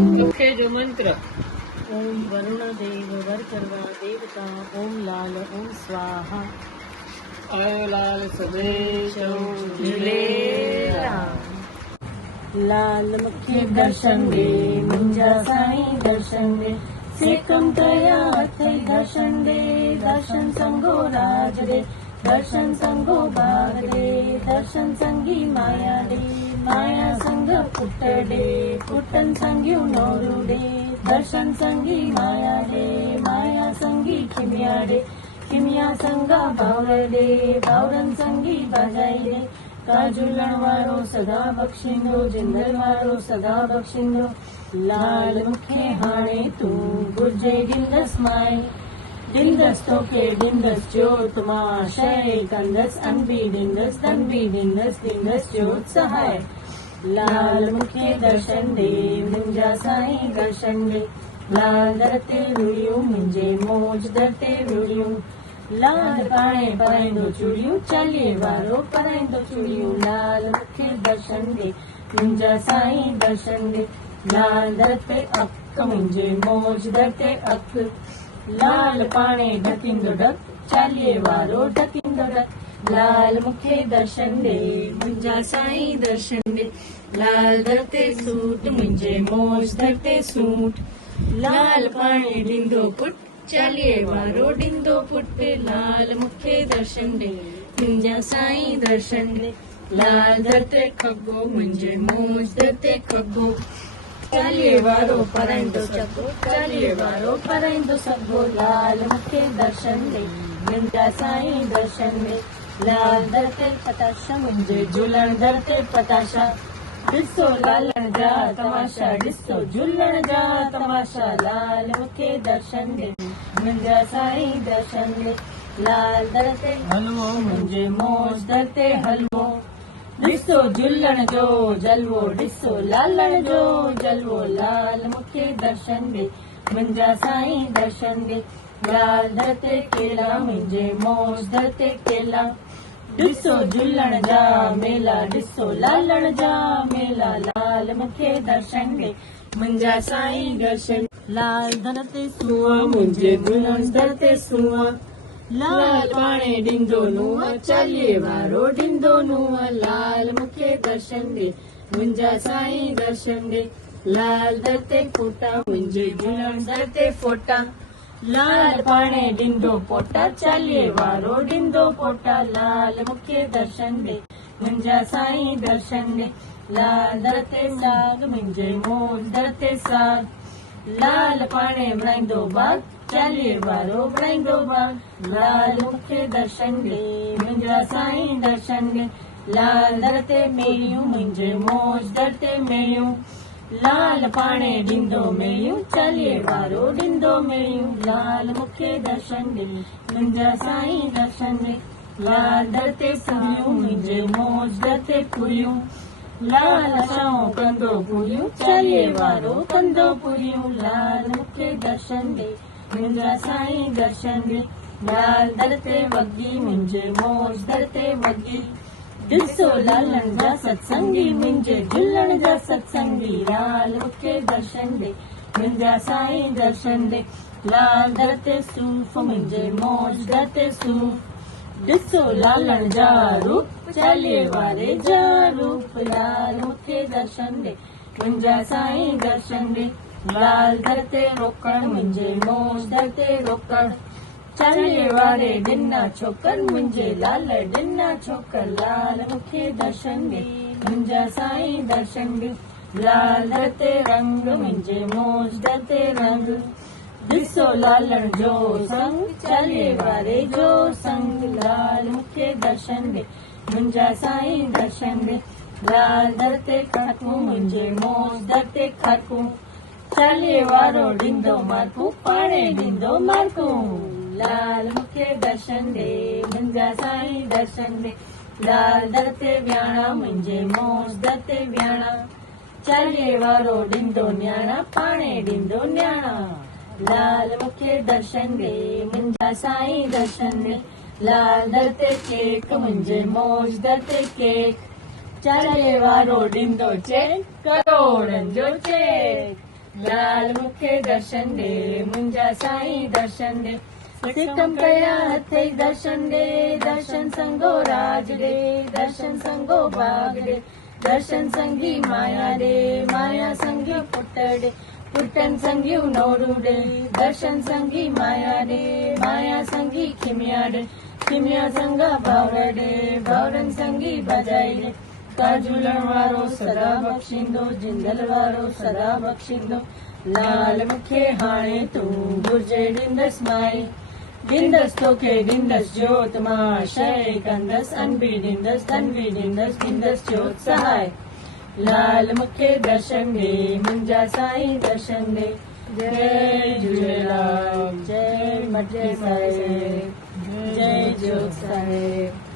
मुख्य जो मंत्र ओम वरुण देव वरकर्वा देवता ओम लाल ओम स्वाहा आयो लाल सदेश झुले लाल मुखे दर्शन दे मुंजा साईं दर्शन दे सेकम कया अथई दर्शन दे दर्शन संगो राज दे दर्शन संगो भाग दे दर्शन संगी माया दे माया संग पुट दे पुटन संगी नोरू दे दर्शन संगी माया दे माया संगी खिमिया दे खिमिया संगा भावर दे भावरन संगी बजाई दे काजुलण वारो सदा बख्शिंदो जिंदल वारो सदा बख्शिंदो लाल मुखे हाणे तू गुर्जे गिंदस माए डिंदस तोके डिंदस ज्योत मां शय कंदस अनबी डिंदस तनबी डिंदस डिंदस ज्योत सहाय लाल मुखे दर्शन दे मुंजा साईं दर्शन दे लाल दरते रुड़ियूं मुंजे मौज दरते रुड़ियूं लाल पाणे पाईंदो चूड़ियूं चालीहे वारो पाईंदो चूड़ियूं लाल मुखे दर्शन दे मुंजा साईं दर्शन दे लाल दरते अख मुंजे मौज दरते अख लाल पाणे ढकिंदो ढक चालीहे वारो ढकिंदो ढक लाल मुखे दर्शन दे मुंजा साईं दर्शन दे लाल दरते सूट मुंजे मौज दरते सूट लाल पाणे ॾींदो पुट चालीहे वारो ॾींदो पुट लाल मुखे दर्शन दे मुंजा साईं दर्शन दे लाल दरते खगो मुंजे मौज दरते खगो चालीहे वारो पराईंदो सगो चालीहे वारो पराईंदो सगो लाल मुखे दर्शन दे मुंजा साईं दर्शन दे लाल दरते पताशा मुंजे झूलण दरते पताशा ॾिसो लालण जा तमाशा ॾिसो झूलण जा तमाशा लाल मुखे दर्शन दे मुंजा साईं दर्शन दे लाल दरते हलवो मुंजे मौज दरते हलवो ॾिसो झूलण जो जलवो ॾिसो लालण जो जलवो लाल मुखे दर्शन दे मुंजा साईं दर्शन दे लाल दरते केला मुंजे मौज दरते केला ॾिसो झूलण जा मेला ॾिसो लालण जा मेला लाल मुखे दर्शन दे मुंजा साईं दर्शन लाल दरते सूआ मुंजे झूलण दरते सूआ लाल पाणे ॾींदो नुंहुं चालीहे वारो ॾींदो नुंहुं लाल मुखे दर्शन दे मुंजा साईं दर्शन दे लाल दरते फोटा मुंजे झूलण दरते फोटा लाल पाणे ॾींदो पोटा चालीहे वारो ॾींदो पोटा लाल मुखे दर्शन दे मुंजा साईं दर्शन दे लाल दरते साग मुंजे मौज दरते साग लाल पाणे बणाईंदो बाग चालीहे वारो बणाईंदो बाग लाल मुखे दर्शन दे मुंजा साईं दर्शन दे लाल दरते मेड़ियूं मुंजे मौज दरते मेड़ियूं लाल पाणे ॾींदो मेड़ियूं चालीहे वारो ॾींदो मेड़ियूं लाल मुखे दर्शन दे मुंजा साईं दर्शन दे लाल दरते पुरियूं मुंजे मौज दरते पुरियूं लाल छांव कंदो पुरियूं चालीहे वारो कंदो पुरियूं लाल मुखे दर्शन दे मुंजा साईं दर्शन दे लाल दरते वगी मुंजे मौज दरते वगी ॾिसो लालण जा सत्संगी मुंजे झूलण जा सत्संगी लाल मुखे दर्शन दे मुंजा साईं दर्शन दे लाल दरते सूफ़ मुंजे मौज दरते सूफ़ ॾिसो लालण जा रूप चालीहे वारे जा रूप लाल मुखे दर्शन दे मुंजा साईं दर्शन दे लाल दरते रोकड़ मुंजे मौज दरते रोकड़ चालीहे वारे ॾिना छोकर मुंजे लाल ॾिना छोकर लाल मुखे दर्शन दे मुंजा साईं दर्शन दे लाल दरते रंग मुंजे मौज दरते रंग ॾिसो लालण जो संग चालीहे वारे जो संग लाल मुखे दर्शन दे मुंजा साईं दर्शन दे लाल दरते खटूं मुंजे मौज दरते खटूं चालीहे वारो ॾींदो मार्कूं पाणे ॾींदो मार्कूं लाल मुखे दर्शन दे मुंजा साईं दर्शन दे लाल दरते वियाणा मुंजे मौज दरते वियाणा चालीहे वारो ॾींदो न्याणा पाणे ॾींदो न्याणा लाल मुखे दर्शन दे मुंजा साईं दर्शन दे लाल दरते केक मुंजे मौज दरते केक चालीहे वारो ॾींदो चेक करोड़नि जो चेक लाल मुखे दर्शन दे मुंहिंजा साईं दर्शन दे सिकम कया हथई दर्शन दे दर्शन संगो राज दे दर्शन संगो बाग दे दर्शन संगी माया दे माया संगी पुट दे पुटन संगी नोरू दे दर्शन संगी माया दे माया संगी खिमिया दे खिमिया संगा भावर दे भावरन संगी बजाई दे काजूलण वारो सदा बख्शिंदो जिंदल वारो सदा बख्शिंदो लाल मुखे हाणे तू गुर्जे ॾींदस माई ॾींदस तोखे ॾींदस जोत मां शइ कंदस अन बि ॾींदस धन बि ॾींदस जोत सहाय लाल मुखे दर्शन दे मुंहिंजा साईं दर्शन दे जय झूलेलाल जय मटके साहिब जय जोत साहिब।